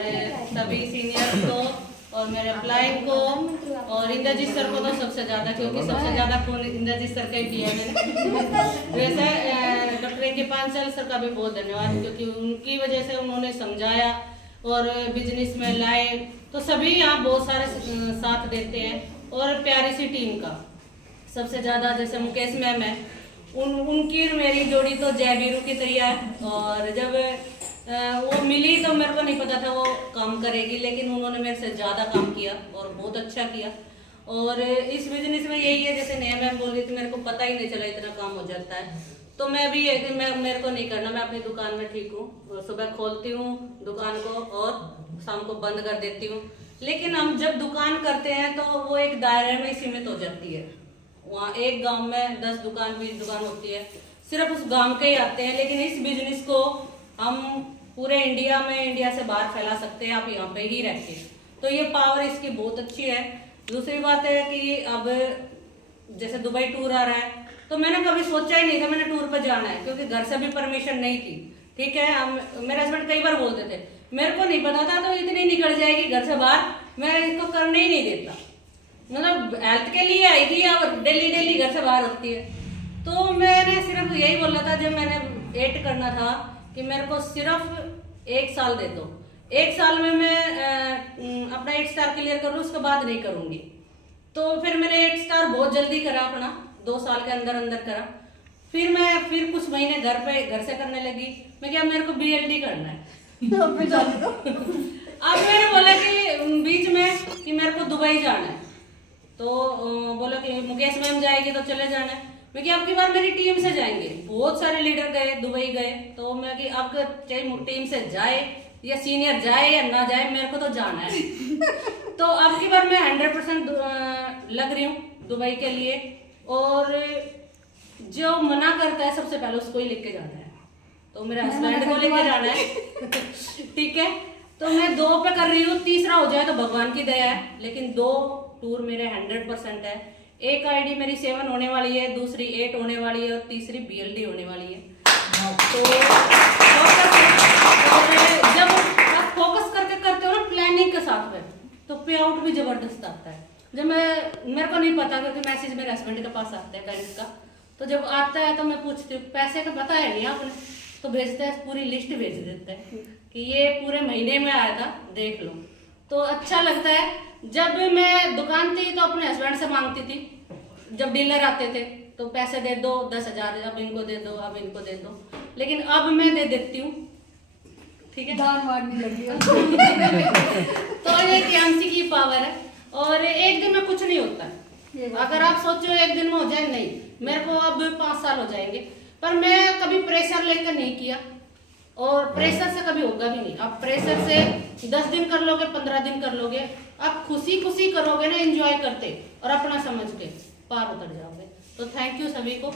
और सभी सीनियर्स को और मेरे अप्लाइंग को और इंद्रजीत सर को तो सबसे ज़्यादा, क्योंकि सबसे ज़्यादा फोन इंद्रजीत सर का ही किया मैंने। वैसे डॉक्टर ए के पांचाल सर का भी बहुत धन्यवाद, क्योंकि उनकी वजह से उन्होंने समझाया और बिजनेस में लाए, तो सभी यहाँ बहुत सारे साथ देते हैं। और प्यारी सी टीम का सबसे ज़्यादा जैसे मुकेश मैम है, उनकी मेरी जोड़ी तो जय वीरू की तरह है। और जब वो मिली तो मेरे को नहीं पता था वो काम करेगी, लेकिन उन्होंने मेरे से ज़्यादा काम किया और बहुत अच्छा किया। और इस बिजनेस में यही है, जैसे नया मैम बोल रही थी, मेरे को पता ही नहीं चला इतना काम हो जाता है। तो मैं भी एक मेरे को नहीं करना, मैं अपनी दुकान में ठीक हूँ, सुबह खोलती हूँ दुकान को और शाम को बंद कर देती हूँ। लेकिन हम जब दुकान करते हैं तो वो एक दायरे में सीमित हो जाती है। वहाँ एक गांव में 10 दुकान 20 दुकान होती है, सिर्फ उस गांव के ही आते हैं। लेकिन इस बिजनेस को हम पूरे इंडिया में, इंडिया से बाहर फैला सकते हैं, आप यहाँ पे ही रह के। तो ये पावर इसकी बहुत अच्छी है। दूसरी बात है कि अब जैसे दुबई टूर आ रहा है, तो मैंने कभी सोचा ही नहीं था मैंने टूर पर जाना है, क्योंकि घर से भी परमिशन नहीं थी। ठीक है, मेरे हस्बैंड कई बार बोलते थे, मेरे को नहीं पता था तो इतनी निकल जाएगी घर से बाहर, मैं इसको करने ही नहीं देता। मतलब हेल्थ के लिए आई थी और डेली डेली घर से बाहर होती है। तो मैंने सिर्फ यही बोला था जब मैंने 8 करना था कि मेरे को सिर्फ 1 साल दे दो, 1 साल में मैं अपना 8 स्टार क्लियर कर लूँ, उसके बाद नहीं करूंगी। तो फिर मैंने 8 स्टार बहुत जल्दी करा, अपना 2 साल के अंदर अंदर करा। फिर कुछ महीने घर से करने लगी। मैं क्या, मेरे को BLD करना है। अब मैंने बोला कि बीच में कि मेरे को दुबई जाना है, तो बोला कि मुकेश मैम जाएगी तो चले जाना है। मैं कि अब की बार मेरी टीम से जाएंगे, बहुत सारे लीडर गए दुबई गए, तो मैं कि अब चाहे टीम से जाए या सीनियर जाए या ना जाए, मेरे को तो जाना है। तो अब की बार मैं 100% लग रही हूँ दुबई के लिए। और जो मना करता है सबसे पहले उसको ही लेके जाना है, तो मेरे हस्बैंड को लेके जाना है। ठीक है, तो मैं 2 पे कर रही हूँ, तीसरा हो जाए तो भगवान की दया है। लेकिन 2 टूर मेरे 100% है। एक आईडी मेरी 7 होने वाली है, दूसरी 8 होने वाली है और तीसरी BLD होने वाली है। तो जब आप फोकस करके करते हो ना प्लानिंग के साथ में, तो पे आउट भी जबरदस्त आता है। जब मेरे को नहीं पता, क्योंकि मैसेज मेरे हस्बैंड के पास आता है क्रेडिट का, तो जब आता है तो मैं पूछती हूँ पैसे का पता है नहीं आपने, तो भेजते हैं, पूरी लिस्ट भेज देते हैं कि ये पूरे महीने में आया था, देख लो। तो अच्छा लगता है। जब मैं दुकान थी तो अपने हस्बैंड से मांगती थी, जब डीलर आते थे तो पैसे दे दो 10,000, अब इनको दे दो, अब इनको दे दो। लेकिन अब मैं दे देती हूँ। ठीक है, दान मारने लगी। तो ये क्यांसी की पावर है। और एक दिन में कुछ नहीं होता है। अगर आप सोचो एक दिन में हो जाए, नहीं, मेरे को अब 5 साल हो जाएंगे, पर मैं कभी प्रेशर लेकर नहीं किया और प्रेशर से कभी होगा भी नहीं। आप प्रेशर से 10 दिन कर लोगे, 15 दिन कर लोगे, आप खुशी खुशी करोगे ना, एंजॉय करते और अपना समझ के पार उतर जाओगे। तो थैंक यू सभी को।